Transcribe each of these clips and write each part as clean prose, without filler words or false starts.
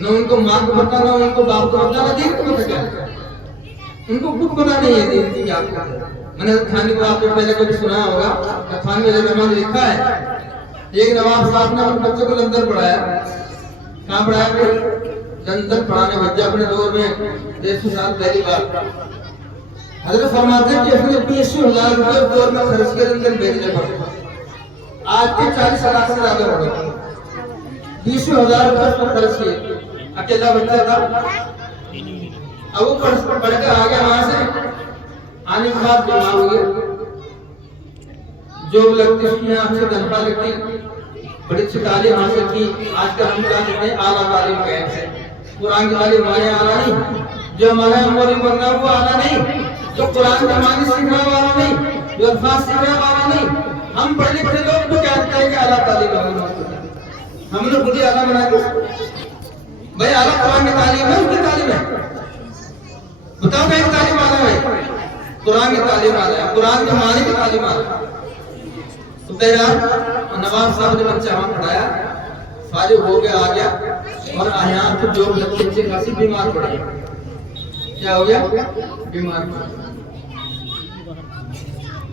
न उनको माँ को पता, न उनको बाप को पता, न दीन को पता क्या है। उनको कुछ पता नहीं है दीन की क्या है। मैंने थाने को आपने पहले कभी सुना होगा, थाने में जब लिखा है, एक नवाब साहब ने अपने बच्चे को लंदन पढ़ाया। कहाँ पढ़ाया फिर? लंदन पढ़ाने बच्चा अपने दौर में 150 साल पहली बार। हजरत फरमाते हैं कि उसने 20,000 रुपये उस दौर में खर्च के लंदन भेजने पड़े। आज के 40 लाख से ज्यादा हो गए। 20,000 रुपये उसने खर्च किए, अकेला बच्चा था। अब वो पढ़ कर आ गया वहां से, आने के बाद बीमार हो गया। जॉब लगती, उसकी यहाँ से तनख्वाह लगती, बड़ी अच्छी तालीम हासिल की। आजकल हम क्या कहते हैं, आला तालीम कहते हैं। कुरान की तालीम हमारे आला नहीं, जो हमारा मौलवी बनना वो आला नहीं, जो कुरान की मानी सीखने वाला नहीं, जो अल्फाज सीखने वाला नहीं। हम पढ़े लिखे लोग तो कहते हैं कि आला तालीम हमने खुद ही आला बना दिया। भाई आला कुरान की तालीम है, उसकी तालीम है। बताओ कहीं तालीम आला है? कुरान की तालीम आला है, कुरान की मानी की तालीम आला है। तो बहरहाल नवाब साहब ने बच्चा वहां पढ़ाया, फारिग हो गया, आ गया और यहाँ पे जो बच्चे काफी बीमार पड़े। क्या हो गया? बीमार।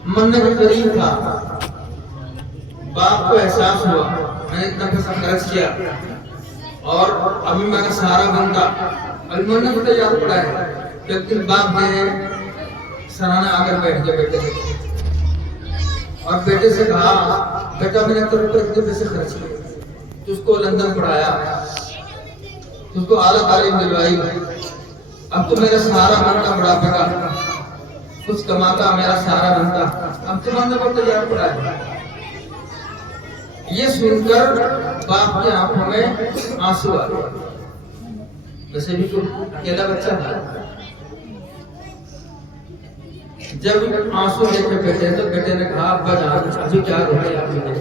मरने के करीब था। बाप को एहसास हुआ मैंने इतना पैसा खर्च किया और अभी मेरा सहारा बनता, अभी मरने को तैयार पड़ा है। लेकिन बाप ने सराहना आकर बैठ गया बेटे से और बेटे से कहा, बेटा मैंने तेरे ऊपर इतने पैसे खर्च किए, तुझको लंदन पढ़ाया, तुझको आला तालीम दिलवाई, अब तो मेरा सहारा बनता बुढ़ापे का, कुछ कमाता मेरा सहारा बनता, अब तो मरने को तैयार पड़ा है। ये सुनकर बाप की आंखों में आंसू आ गए। वैसे भी तो अकेला बच्चा था। जब आंसू देखे बेटे तो बेटे ने कहा, अब्बा जान अभी क्या रोते आप मुझे,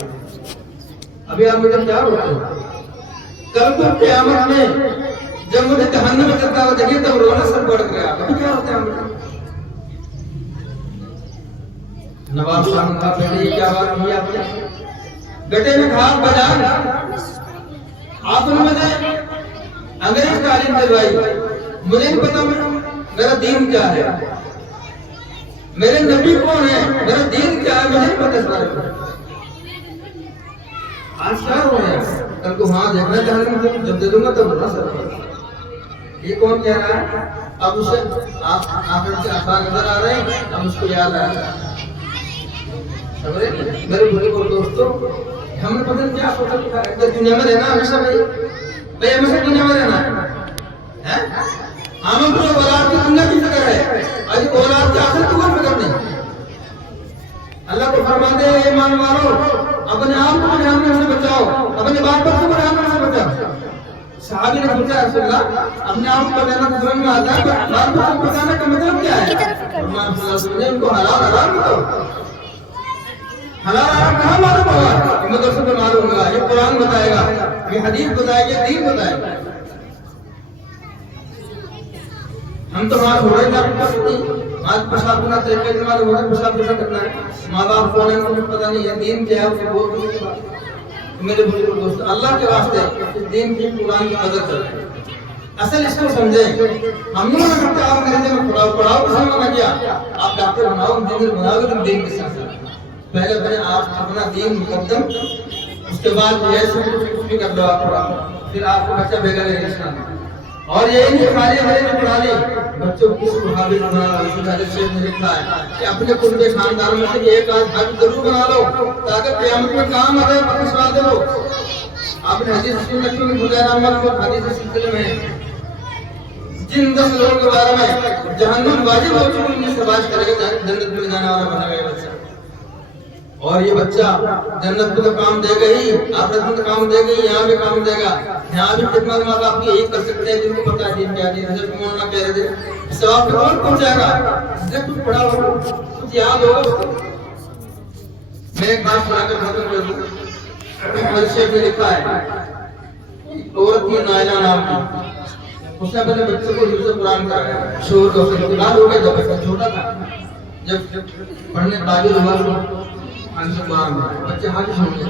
अभी आप मुझे क्या रोते? कल को क़यामत में जब मुझे जहन्नम में चलता हुआ देखिए तब रोना सर बढ़ गया, अभी क्या होता है मुझे? नवाब साहब ने कहा, बेटे क्या बात की आपने? बेटे ने कहा, अब्बा जान आपने मुझे अंग्रेज तालीम दिलवाई, मुझे नहीं पता मेरा दीन क्या है, मेरे नबी कौन है, मेरा दीन क्या है, मुझे नहीं पता इस बारे में। आज क्या हो रहा है? कल को वहां देखना चाह रहे हैं, जब दे दूंगा तब बता सकता। ये कौन कह रहा है? अब उसे आप से आसान नजर आ रहे हैं, अब उसको याद आ रहा है। समझे मेरे बुरे को दोस्तों, हमने पता नहीं क्या सोचा लिखा है, दुनिया में रहना हमेशा भाई हमेशा दुनिया में रहना है। हम अपने औलाद की दुनिया की फिक्र है, अभी औलाद की आखिरत की कोई फिक्र नहीं। अल्लाह को फरमाते हैं, ईमान वालों अपने आप को जहन्नम से बचाओ, अपने बाप को जहन्नम से बचाओ। सहाबी ने पूछा, रसूलुल्लाह अपने आप को बचाना तो समझ में आता है, पर बाप को बचाने का मतलब क्या है? उनको हलाल हराम बताओ। हलाल हराम कहाँ मालूम होगा? मदरसे में मालूम होगा, ये कुरान बताएगा, ये हदीस बताएगी, दीन बताएगा। हम तो माल हो रहे थे, आज पेशाब करना तरीके से मालूम हो रहा है, पेशाब कैसा करना है, माँ बाप कौन है मुझे पता नहीं है, दीन क्या है उसको बोल दो। मेरे बुजुर्ग दोस्त, अल्लाह के वास्ते दीन की कुरान की मदद करें, असल इसको समझें। हम नहीं करते आप अंग्रेजी में पढ़ाओ तो समझ गया, आप डॉक्टर बनाओ, इंजीनियर बनाओगे तो दीन के साथ पहले बने आप अपना दीन मुकद्दम, उसके बाद कुछ भी कर लो आप, फिर आपको बच्चा बेगा नहीं इसका। और यही नहीं खाली हमारे पुराने बच्चों को किस मुहाबिर बनाना, शेख ने लिखा है कि अपने खुद के खानदान में से एक आध हक जरूर बना लो ताकि क़यामत में काम आ जाए, पता सवाल दे लो। आपने हदीस सुन रखी होगी, खुदा रहमत को हदीस के सिलसिले में जिन 10 लोगों के बारे में जहन्नम वाजिब हो चुकी उनमें से बात करेगा जन्नत में जाने वाला बना गया बच्चा। और ये बच्चा जन्नत में तो काम देगा ही, आखिरत में तो काम देगा ही, यहाँ भी काम देगा। यहाँ भी खिदमत माँ बाप की यही कर सकते हैं जिनको पता है दिन क्या दिन। हज़रत मौलाना कह रहे थे सवाब पे कौन पहुंचाएगा? जिसने कुछ पढ़ा हो, कुछ याद हो। मैं एक बात सुनाकर खत्म कर दूं। हमारे शेख ने लिखा है, औरत थी नायला नाम की, उसने अपने बच्चे को हिफ्ज़ कुरान कराया, शोर का उसके बाद हो गया जब बच्चा छोटा था, जब पढ़ने काबिल हुआ बच्चे हाजिर हो गए।